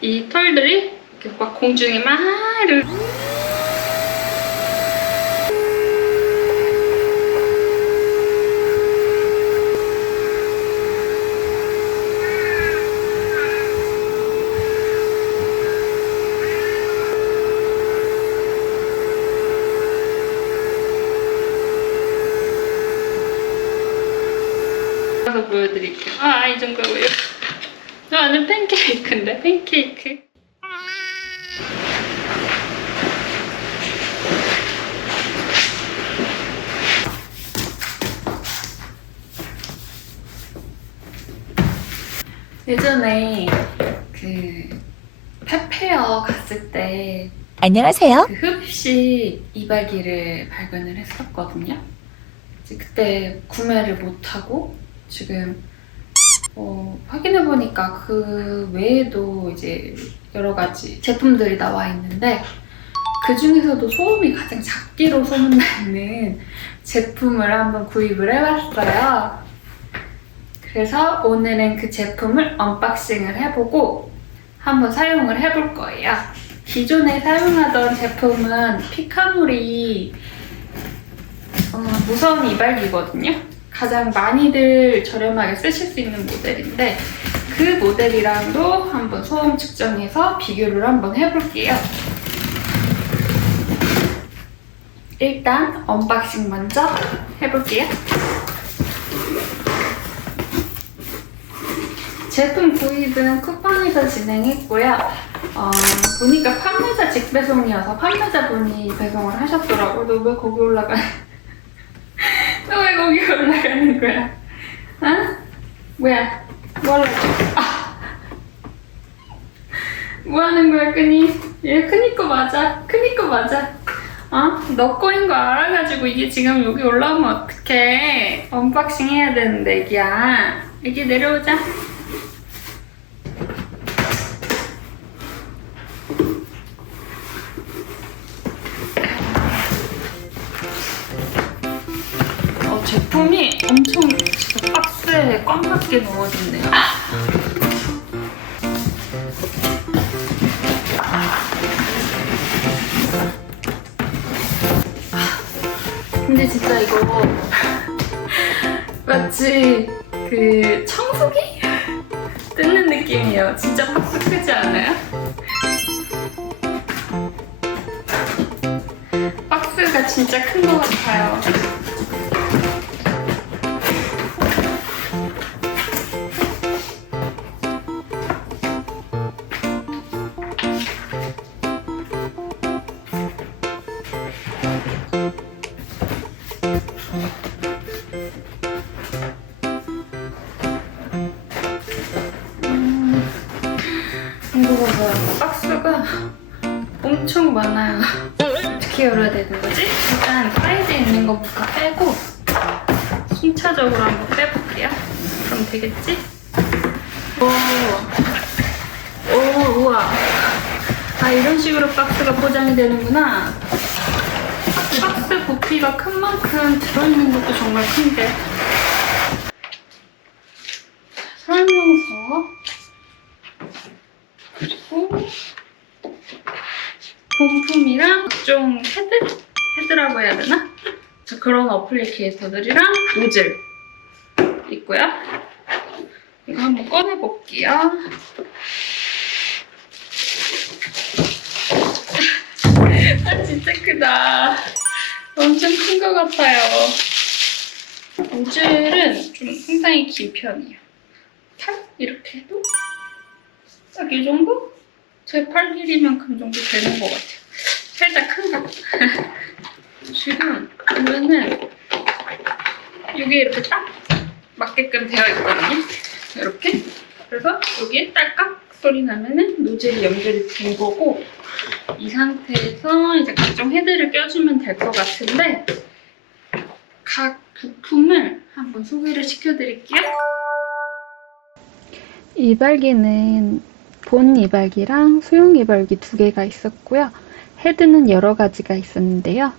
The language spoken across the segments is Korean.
이 털들이 이렇게 막 공중에 막 이렇게 보여드릴게요. 이 정도고요. 저 완전 팬케이크인데, 팬케이크. 예전에 그 페페어 갔을 때 안녕하세요. 그 흡입식 이발기를 발견을 했었거든요. 그때 구매를 못하고 지금 확인해보니까 그 외에도 이제 여러 가지 제품들이 나와 있는데 그 중에서도 소음이 가장 작기로 소문나는 제품을 한번 구입을 해봤어요. 그래서 오늘은 그 제품을 언박싱을 해보고 한번 사용을 해볼 거예요. 기존에 사용하던 제품은 피카놀이 무선 이발기거든요. 가장 많이들 저렴하게 쓰실 수 있는 모델인데 그 모델이랑도 한번 소음 측정해서 비교를 한번 해볼게요. 일단 언박싱 먼저 해볼게요. 제품 구입은 쿠팡에서 진행했고요. 보니까 판매자 직배송이어서 판매자분이 배송을 하셨더라고요. 너 왜 거기 올라가? 너 왜 거기 올라가는 거야? 뭐야? 뭐 하려고? 뭐 하는 거야, 끈이? 얘 끈이 거 맞아. 끈이 거 맞아. 너 거인 거 알아가지고 이게 지금 여기 올라오면 어떡해. 언박싱 해야 되는데, 애기야. 애기 내려오자. 제품이 엄청 진짜 박스에 꽉 맞게 넣어졌네요. 근데 진짜 이거 마치 그 청소기? 뜯는 느낌이에요. 진짜 박스 크지 않아요? 박스가 진짜 큰 것 같아요. 이거 봐봐요. 박스가 엄청 많아요. 어떻게 열어야 되는 거지? 일단 사이즈에 있는 것부터 빼고 순차적으로 한번 빼볼게요. 그럼 되겠지? 오, 우와. 이런 식으로 박스가 포장이 되는구나. 박스 부피가 큰 만큼 들어있는 것도 정말 큰데. 설명서. 그리고 본품이랑 각종 헤드라고 해야 되나? 그런 어플리케이터들이랑 노즐 있고요. 이거 한번 꺼내볼게요. 진짜 크다. 엄청 큰 것 같아요. 노즐은 좀 상당히 긴 편이에요. 팔? 이렇게 해도 딱 이 정도? 제 팔 길이만큼 정도 되는 것 같아요. 살짝 큰가? 지금 보면은 이게 이렇게 딱 맞게끔 되어 있거든요. 이렇게. 그래서 여기에 딸깍 소리 나면은 노즐이 연결이 된 거고 이 상태에서 이제 각종 헤드를 껴주면 될 것 같은데 각 부품을 한번 소개를 시켜드릴게요. 이발기는 본 이발기랑 소형 이발기 두 개가 있었고요. 헤드는 여러 가지가 있었는데요.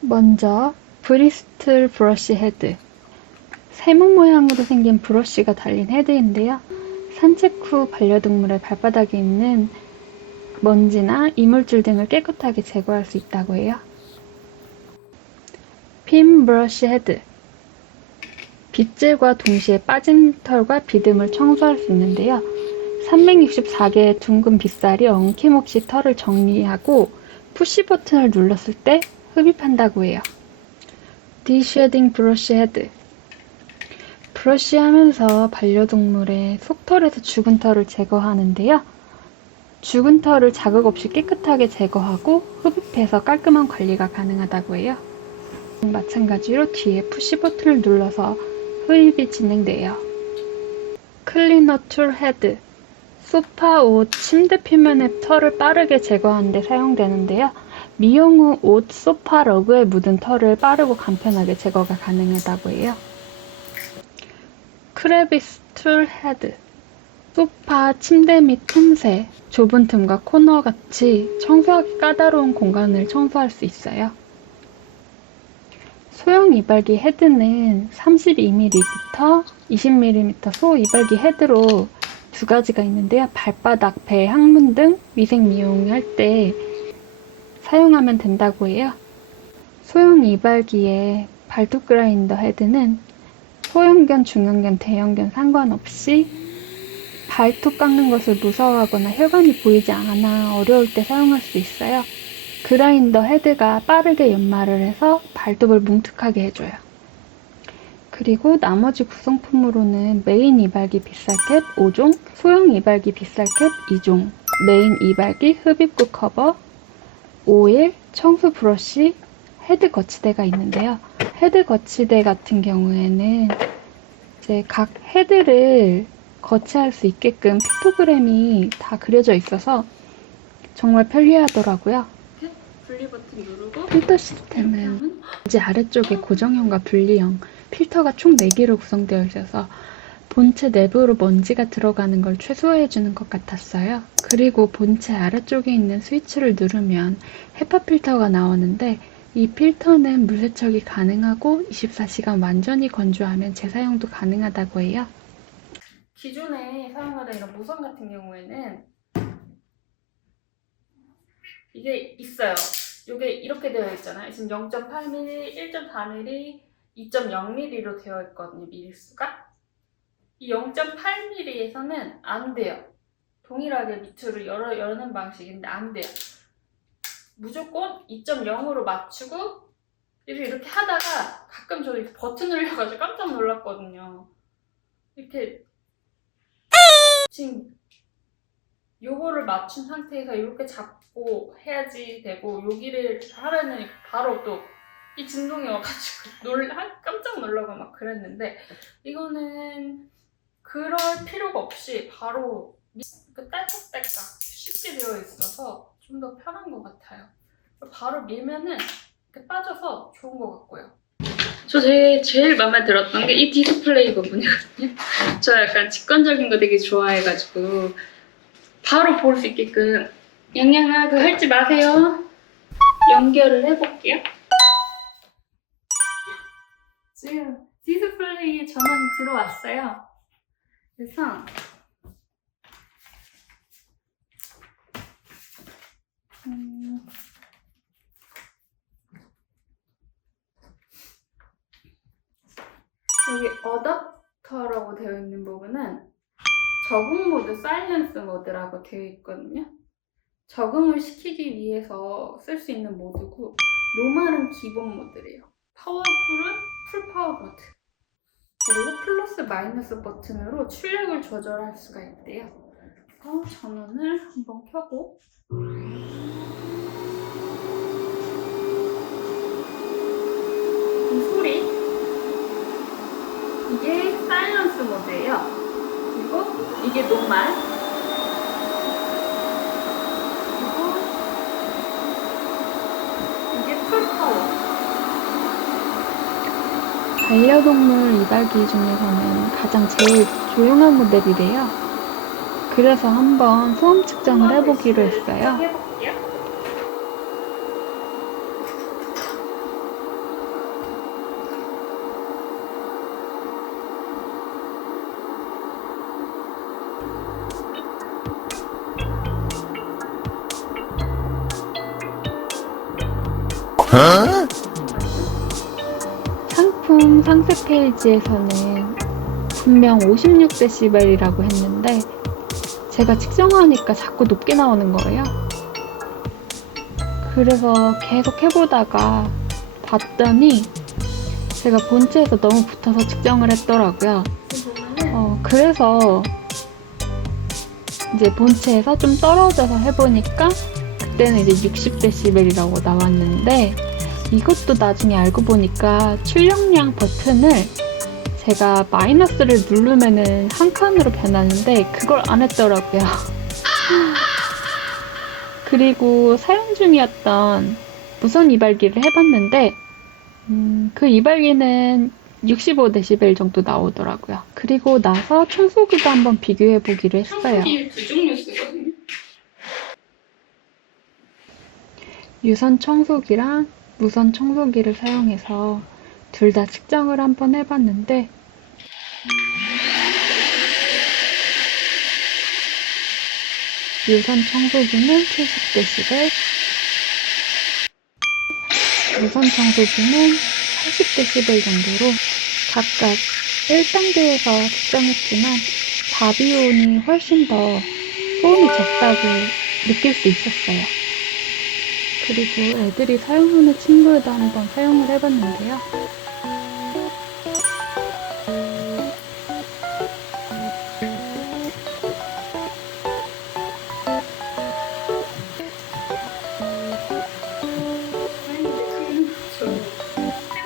먼저 브리스틀 브러쉬 헤드. 세모 모양으로 생긴 브러쉬가 달린 헤드인데요. 산책 후 반려동물의 발바닥에 있는 먼지나 이물질 등을 깨끗하게 제거할 수 있다고 해요. 핀 브러쉬 헤드. 빗질과 동시에 빠진 털과 비듬을 청소할 수 있는데요. 364개의 둥근 빗살이 엉킴없이 털을 정리하고 푸시 버튼을 눌렀을 때 흡입한다고 해요. 디쉐딩 브러쉬 헤드. 브러쉬하면서 반려동물의 속털에서 죽은 털을 제거하는데요. 죽은 털을 자극 없이 깨끗하게 제거하고 흡입해서 깔끔한 관리가 가능하다고 해요. 마찬가지로 뒤에 푸시 버튼을 눌러서 흡입이 진행돼요. 클리너 툴 헤드. 소파, 옷, 침대 표면의 털을 빠르게 제거하는 데 사용되는데요. 미용 후 옷, 소파, 러그에 묻은 털을 빠르고 간편하게 제거가 가능하다고 해요. 크레비스 툴 헤드. 소파, 침대 및 틈새, 좁은 틈과 코너 같이 청소하기 까다로운 공간을 청소할 수 있어요. 소형 이발기 헤드는 32mm, 20mm 소 이발기 헤드로 두 가지가 있는데요. 발바닥, 배, 항문 등 위생 미용할 때 사용하면 된다고 해요. 소형 이발기의 발톱 그라인더 헤드는 소형견, 중형견, 대형견 상관없이 발톱 깎는 것을 무서워하거나 혈관이 보이지 않아 어려울 때 사용할 수 있어요. 그라인더 헤드가 빠르게 연마를 해서 발톱을 뭉툭하게 해줘요. 그리고 나머지 구성품으로는 메인 이발기 빗살캡 5종, 소형 이발기 빗살캡 2종, 메인 이발기 흡입구 커버, 오일, 청소 브러쉬, 헤드 거치대가 있는데요. 헤드 거치대 같은 경우에는 이제 각 헤드를 거치할 수 있게끔 픽토그램이 다 그려져 있어서 정말 편리하더라고요. 분리 버튼 누르고 필터 시스템은 먼지 아래쪽에 고정형과 분리형, 필터가 총 4개로 구성되어 있어서 본체 내부로 먼지가 들어가는 걸 최소화해주는 것 같았어요. 그리고 본체 아래쪽에 있는 스위치를 누르면 헤파 필터가 나오는데 이 필터는 물 세척이 가능하고 24시간 완전히 건조하면 재사용도 가능하다고 해요. 기존에 사용하던 이런 무선 같은 경우에는 이게 있어요. 이게 이렇게 되어 있잖아요. 지금 0.8mm, 1.4mm, 2.0mm로 되어 있거든요. 밀수가. 이 0.8mm에서는 안 돼요. 동일하게 밑으로 여는 방식인데 안 돼요. 무조건 2.0으로 맞추고 이렇게 하다가 가끔 저 이렇게 버튼 눌려가지고 깜짝 놀랐거든요. 이렇게 지금 요거를 맞춘 상태에서 이렇게 잡고 해야지 되고 여기를 하려니 바로 또 이 진동이 와가지고 깜짝 놀라고 막 그랬는데 이거는 그럴 필요가 없이 바로 딸깍딸깍 쉽게 되어 있어서 좀 더 편한 것 같아요. 바로 밀면은 이렇게 빠져서 좋은 것 같고요. 저 제일 마음에 들었던 게 이 디스플레이 부분이거든요. 저 약간 직관적인 거 되게 좋아해가지고 바로 볼 수 있게끔 양양아 그거 할지 마세요. 연결을 해볼게요. 지금 디스플레이에 전원이 들어왔어요. 그래서 여기 어댑터라고 되어 있는 부분은 적응 모드, 사일런스 모드라고 되어 있거든요. 적응을 시키기 위해서 쓸 수 있는 모드고 노멀은 기본 모드래요. 파워풀은 풀파워 모드. 그리고 플러스 마이너스 버튼으로 출력을 조절할 수가 있대요. 전원을 한번 켜고 이 소리 이게 사일런스 모드예요. 그리고 이게 노멀 그리고 이게 풀파워. 반려동물 이발기 중에서는 가장 제일 조용한 모델이래요. 그래서 한번 소음 측정을 해보기로 했어요. 해볼게요. 상품 상세 페이지에서는 분명 56dB이라고 했는데 제가 측정하니까 자꾸 높게 나오는 거예요. 그래서 계속 해보다가 봤더니 제가 본체에서 너무 붙어서 측정을 했더라고요. 그래서 이제 본체에서 좀 떨어져서 해보니까 그때는 이제 60dB이라고 나왔는데, 이것도 나중에 알고 보니까 출력량 버튼을 제가 마이너스를 누르면은 한 칸으로 변하는데 그걸 안 했더라고요. 그리고 사용 중이었던 무선 이발기를 해봤는데 그 이발기는 65dB 정도 나오더라고요. 그리고 나서 청소기도 한번 비교해 보기로 했어요. 청소기 두 종류 쓰거든요. 유선 청소기랑 무선 청소기를 사용해서 둘 다 측정을 한번 해봤는데 유선 청소기는 70dB, 무선 청소기는 80dB 정도로 각각 1단계에서 측정했지만 바비온이 훨씬 더 소음이 적다고 느낄 수 있었어요. 그리고 애들이 사용하는 친구에도 한번 사용을 해봤는데요.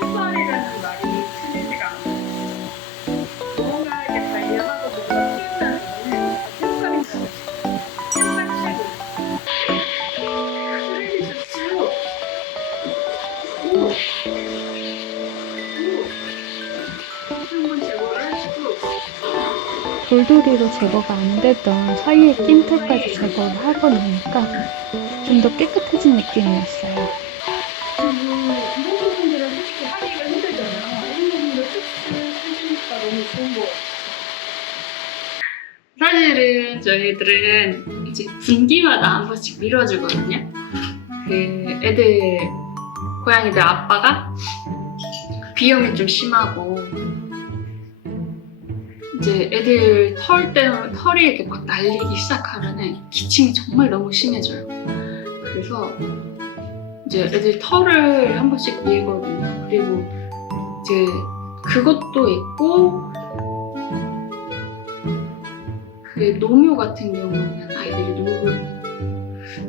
샘플이라는 말이 틀리지가 않아요. 뭔가 이렇게 관리하고 뭔가 키운다는 거는 샘플인 거지. 샘플 최고. 쓰레기 좋지요. 한번 제거를 하시고. 돌돌이로 제거가 안 되던 사이에 낀 털까지 제거를 하고 나니까 좀 더 깨끗해진 느낌이었어요. 이런 부분들은 솔직히 하기가 힘들잖아요. 이런 부분들 해주니까 너무 좋은 것 같아요. 사실은 저희들은 이제 분기마다 한 번씩 밀어주거든요. 그 애들, 고양이들 아빠가 비염이 좀 심하고 이제 애들 털이 이렇게 막 날리기 시작하면은 기침이 정말 너무 심해져요. 그래서 이제 애들 털을 한 번씩 밀거든요. 그리고 이제 그것도 있고, 그 노묘 같은 경우는 아이들이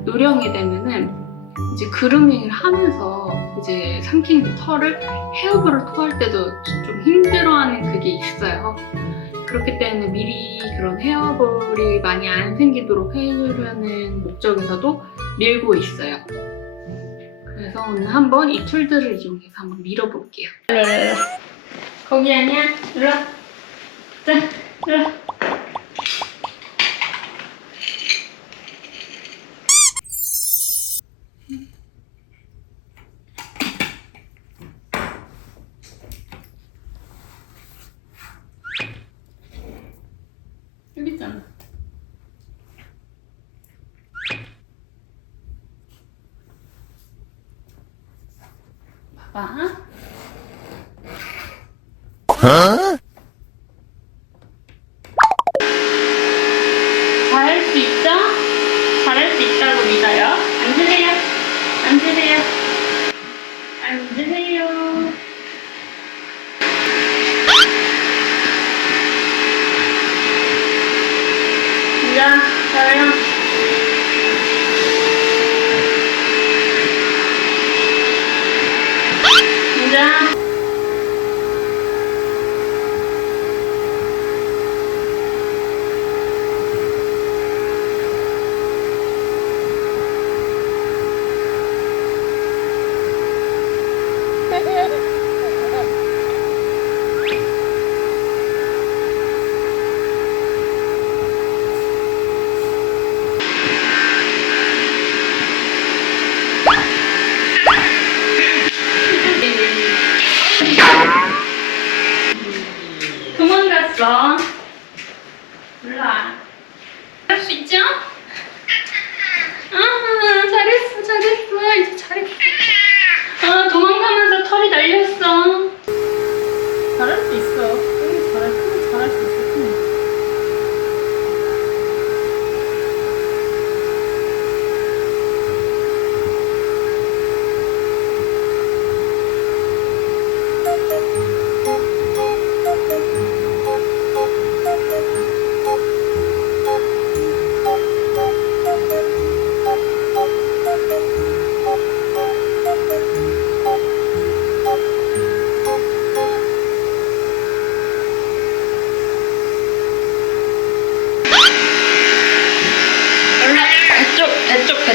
노령이 되면은 이제 그루밍을 하면서 이제 삼킨 털을 헤어브를 토할 때도 좀 힘들어하는 그게 있어요. 그렇기 때문에 미리 그런 헤어볼이 많이 안 생기도록 해주려는 목적에서도 밀고 있어요. 그래서 오늘 한번 이 툴들을 이용해서 한번 밀어볼게요. 일로. 거기 아니야? 일로. 자, 일로. 여기 있잖아. 봐봐. 잘할 수 있죠? 잘할 수 있다고 믿어요. 앉으세요. 앉으세요. 앉으세요. 자, 저요. 자.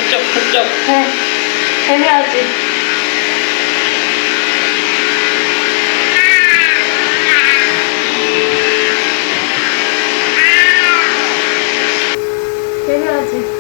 저쪽. 배 해야지. 배 해야지.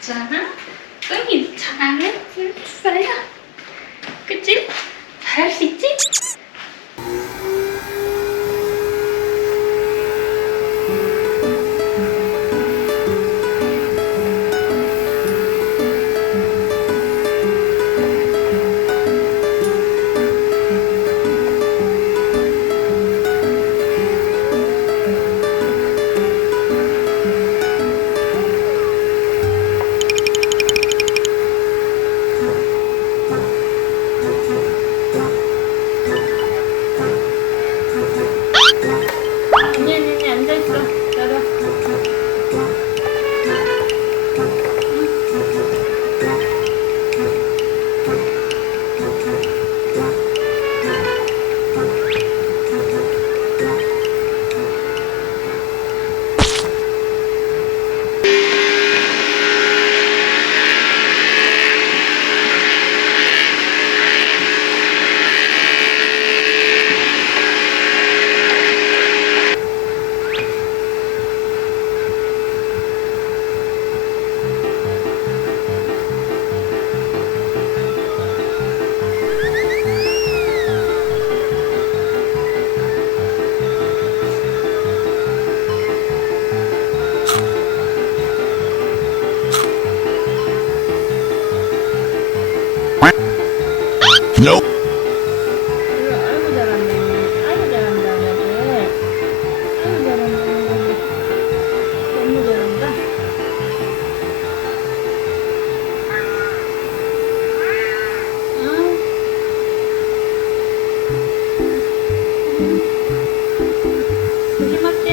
자, 똥이 잘했어요. 그치? 잘할 수 있지? 아니, 앉아있어. 나도. Nope. 아이고 잘하네. 아이고 잘한다, 아들. 아이고 잘한다. 너무 잘한다. 응. 조심할게.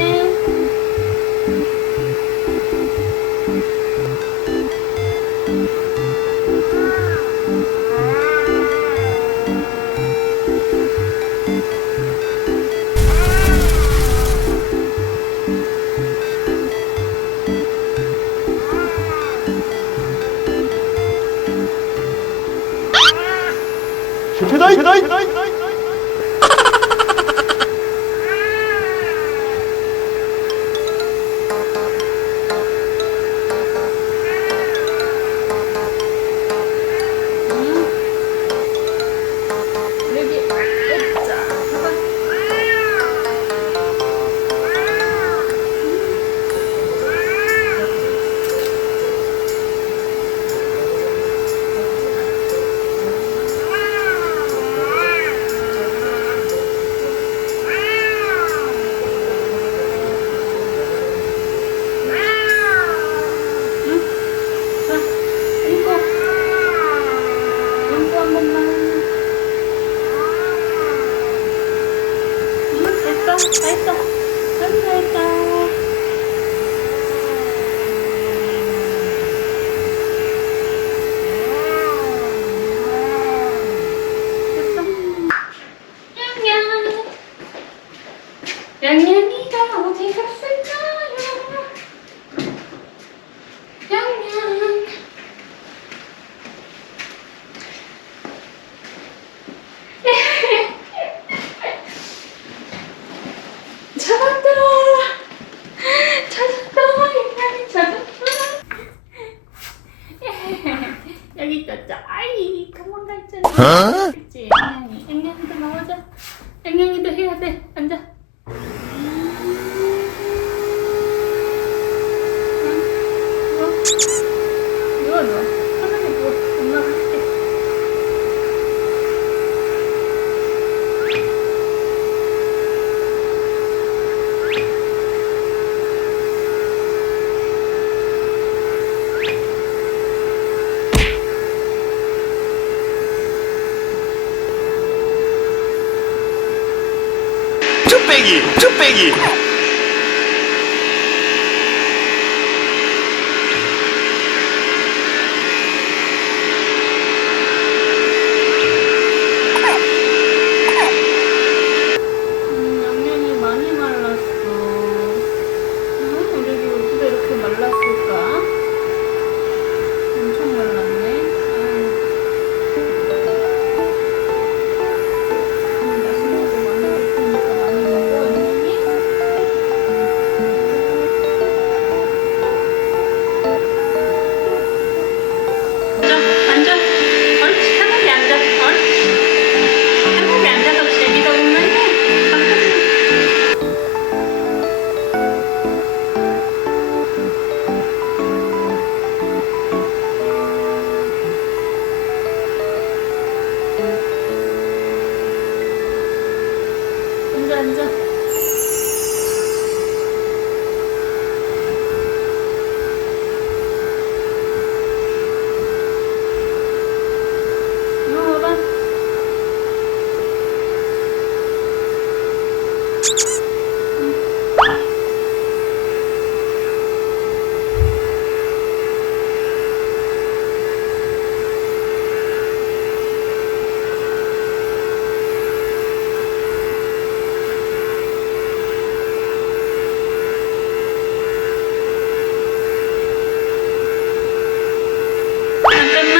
여기, 으쌰. 봐봐. 자, 인고 한 번만. 됐어, 다 했어. 다 했어. 됐어. 냥냥. 냥냥이가 어디 갔을까요? 냥냥. 그치? 앵냥이도 나오자. 앵냥이도 해야 돼. 앉아. 누워 누워. 편하게 누워. 엄마가 할게. 쭈빼기 쭈빼기. 양념이 많이 말랐어. 우리 애기 어떻게 이렇게 말랐을까? 엄청 말랐네. 맛있는 거 많이 먹으니까 많이 먹어, 양념이. 앉아, 앉아. 옳지, 편하게 앉아. 옳지. 편하게 앉아서 재미도 보면 해. 앉아, 앉아. 이거 봐봐. 잠깐만,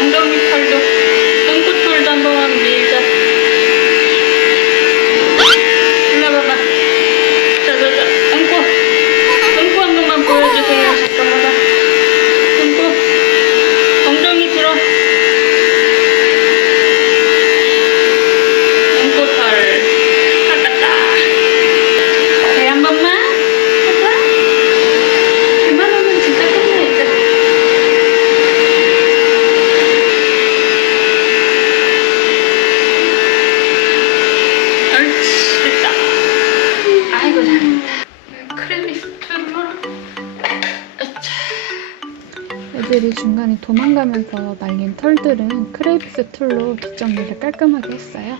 엉덩이 털도, 똥꼬털도 한 번만 밀자. 일로 와봐. 자, 똥꼬 한 번만 보여주세요. 잠깐만. 똥꼬, 엉덩이 들어. 똥꼬털, 닦았다. 배 한 번만. 해봐. 그만하면 진짜 끝내, 이제. 옳지, 됐다. 아이고, 잘했다. 크레미스트로. 아차. 애들이 중간에 도망가면서 말린 털들은 크레비스 툴로 뒷정리를 깔끔하게 했어요.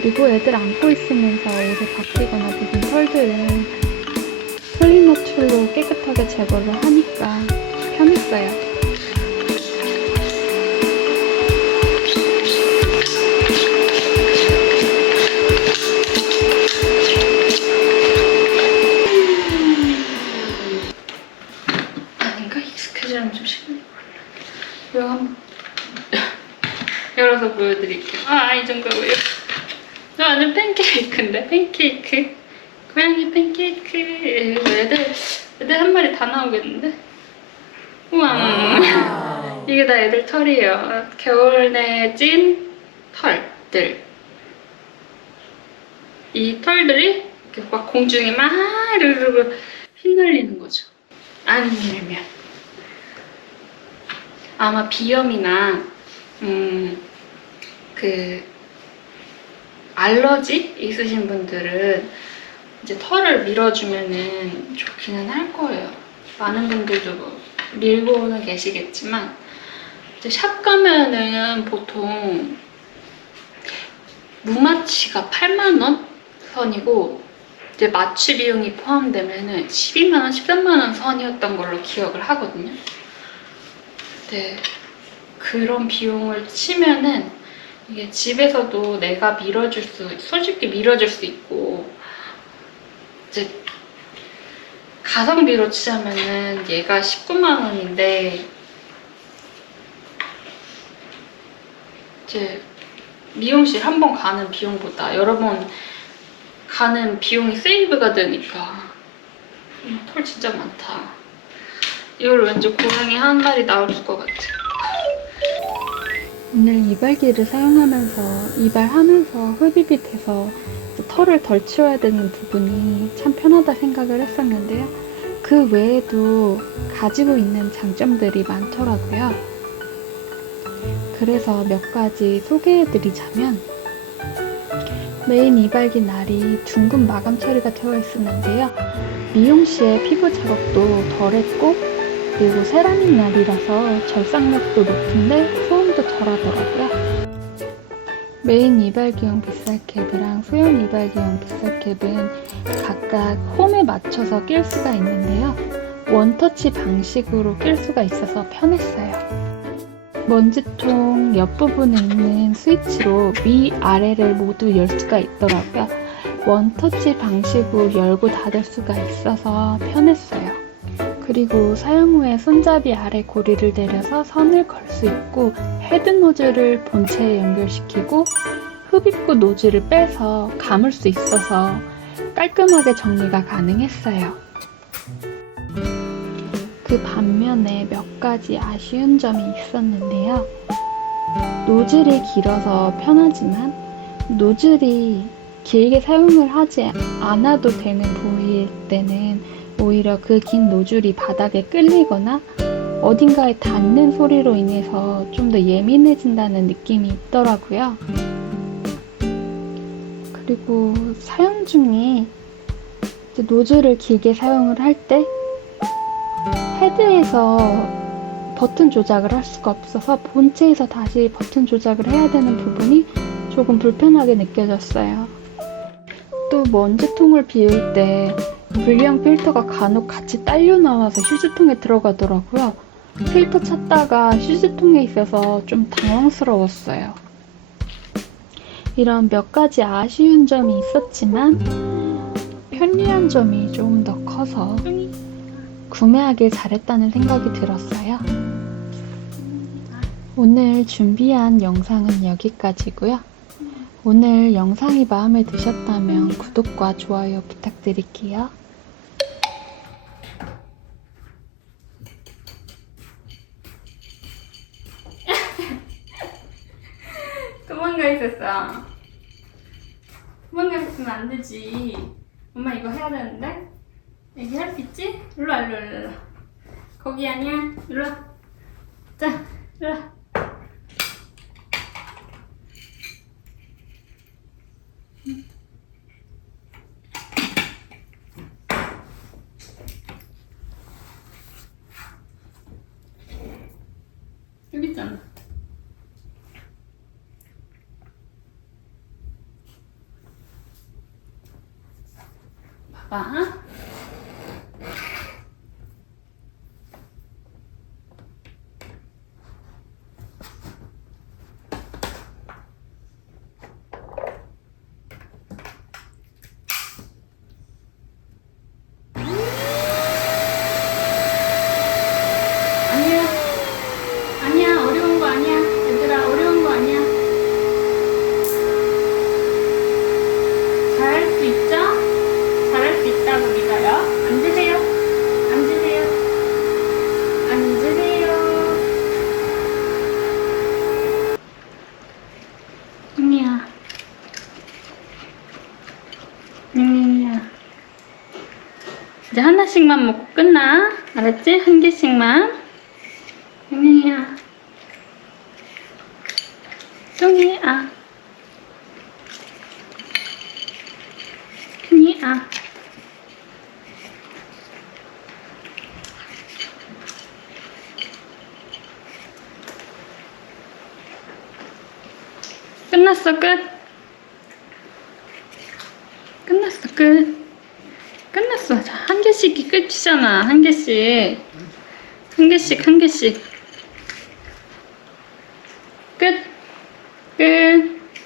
그리고 애들 안고 있으면서 옷에 박히거나 묻은 털들은 클리너 툴로 깨끗하게 제거를 하니까 편했어요. 아닌가? 익숙해지면 좀 시간이 걸려. 이거 한번 열어서 보여드릴게요. 이 정도고요. 저 안에 팬케이크인데? 팬케이크. 고양이 팬케이크. 애들 한 마리 다 나오겠는데? 우와. 이게 다 애들 털이에요. 겨울에 찐 털들. 이 털들이 이렇게 막 공중에 막 이러고 휘날리는 거죠. 아니면 아마 비염이나 그 알러지 있으신 분들은 이제 털을 밀어주면은 좋기는 할 거예요. 많은 분들도 뭐 밀고는 계시겠지만 이제 샵 가면은 보통 무마취가 8만 원 선이고 이제 마취 비용이 포함되면은 12만 원, 13만 원 선이었던 걸로 기억을 하거든요. 네, 그런 비용을 치면은 이게 집에서도 내가 손쉽게 밀어줄 수 있고, 이제 가성비로 치자면은 얘가 19만 원인데 이제 미용실 한 번 가는 비용보다 여러 번 가는 비용이 세이브가 되니까 털 진짜 많다. 이걸 왠지 고양이 한 마리 나올 것 같아. 오늘 이발기를 사용하면서 이발하면서 흡입이 돼서 털을 덜 치워야 되는 부분이 참 편하다 생각을 했었는데요. 그 외에도 가지고 있는 장점들이 많더라고요. 그래서 몇 가지 소개해드리자면, 메인 이발기 날이 둥근 마감 처리가 되어 있었는데요. 미용 시에 피부 자극도 덜했고, 그리고 세라믹 날이라서 절삭력도 높은데 소음도 덜하더라고요. 메인 이발기용 빗살캡이랑 소형 이발기용 빗살캡은 각각 홈에 맞춰서 낄 수가 있는데요. 원터치 방식으로 낄 수가 있어서 편했어요. 먼지통 옆부분에 있는 스위치로 위아래를 모두 열 수가 있더라고요. 원터치 방식으로 열고 닫을 수가 있어서 편했어요. 그리고 사용 후에 손잡이 아래 고리를 내려서 선을 걸 수 있고, 헤드 노즐을 본체에 연결시키고 흡입구 노즐을 빼서 감을 수 있어서 깔끔하게 정리가 가능했어요. 그 반면에 몇 가지 아쉬운 점이 있었는데요. 노즐이 길어서 편하지만 노즐이 길게 사용을 하지 않아도 되는 부위일 때는 오히려 그 긴 노즐이 바닥에 끌리거나 어딘가에 닿는 소리로 인해서 좀 더 예민해진다는 느낌이 있더라고요. 그리고 사용 중에 노즐을 길게 사용을 할 때 헤드에서 버튼 조작을 할 수가 없어서 본체에서 다시 버튼 조작을 해야 되는 부분이 조금 불편하게 느껴졌어요. 또 먼지통을 비울 때 분리형 필터가 간혹 같이 딸려 나와서 휴지통에 들어가더라고요. 필터 찾다가 휴지통에 있어서 좀 당황스러웠어요. 이런 몇 가지 아쉬운 점이 있었지만 편리한 점이 조금 더 커서 구매하길 잘했다는 생각이 들었어요. 오늘 준비한 영상은 여기까지고요. 오늘 영상이 마음에 드셨다면 구독과 좋아요 부탁드릴게요. 도망가 있었어. 도망가 있으면 안 되지. 엄마 이거 해야 되는데? 여기 할 수 있지? 일로 와, 일로 와, 일로 와. 거기 아니야? 일로 와. 자, 일로 와. 여기 있잖아. 봐봐. 아니야. 아니야. 어려운 거 아니야. 얘들아, 어려운 거 아니야. 잘할 수 있죠? 잘할 수 있다고 믿어요. 앉으세요. 앉으세요. 앉으세요. 응이야. 응이야. 이제 하나씩만 먹고 끝나. 알았지? 한 개씩만. 응이야. 뚱이야. 큰이야. 끝났어, 끝. 끝났어, 끝. 끝났어. 자, 한 개씩이 끝이잖아. 한 개씩. 한 개씩, 한 개씩. 끝. 끝.